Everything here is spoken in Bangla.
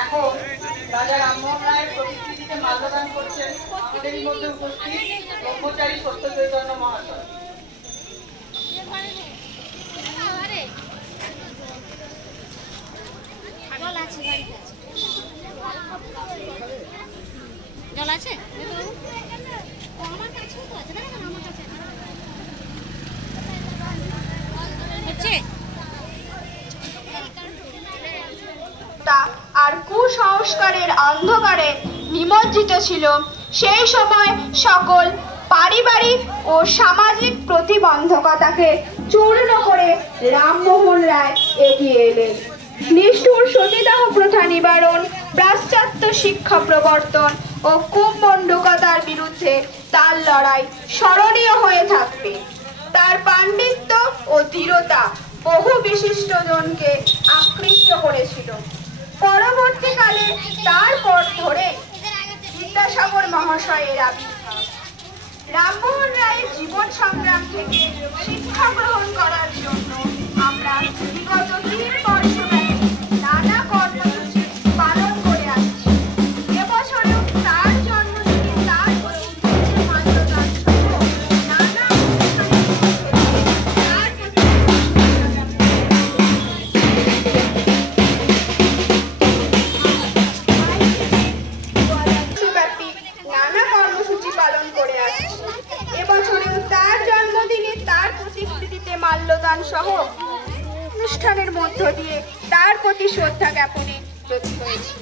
এখন রাজা রামমোহন রায়ের প্রতিকৃতিতে মাল্যদান করছেন আমাদেরই মধ্যে উপস্থিত ব্রহ্মচারী সত্য চৈতন্য মহাশয়। জল আছে? আমার কাছেও তো আছে, দেখেন আমার কাছে হচ্ছে। আর কুসংস্কারের অন্ধকারে নিমজ্জিত ছিল সেই সময় সকল পারিবারিক ও সামাজিক প্রতিবন্ধকতাকে চূর্ণ করে রামমোহন রায় এগিয়ে এলেন। নিষ্ঠুর সতীদাহ প্রথা নিবারণ, পাশ্চাত্য শিক্ষা প্রবর্তন ও কুমণ্ডুকতার বিরুদ্ধে তার লড়াই স্মরণীয় হয়ে থাকবে। তার পাণ্ডিত্য ও দৃঢ়তা বহু বিশিষ্টজনকে আকৃষ্ট করেছিল। পরবর্তীকালে তার পথ ধরে বিদ্যাসাগর মহাশয়ের আবির্ভাব। রামমোহন রায়ের জীবন সংগ্রাম থেকে শিক্ষা গ্রহণ করার জন্য আমরা বিগত 3 বর্ষ নানা কর্মসূচি পালন করে আসছি। এবছরেও তার জন্মদিনে তার মাল্যদান সহ নানা মাল্যদান সহ অনুষ্ঠানের মধ্য দিয়ে তার প্রতি শ্রদ্ধা জ্ঞাপনে ব্রতী হয়েছি।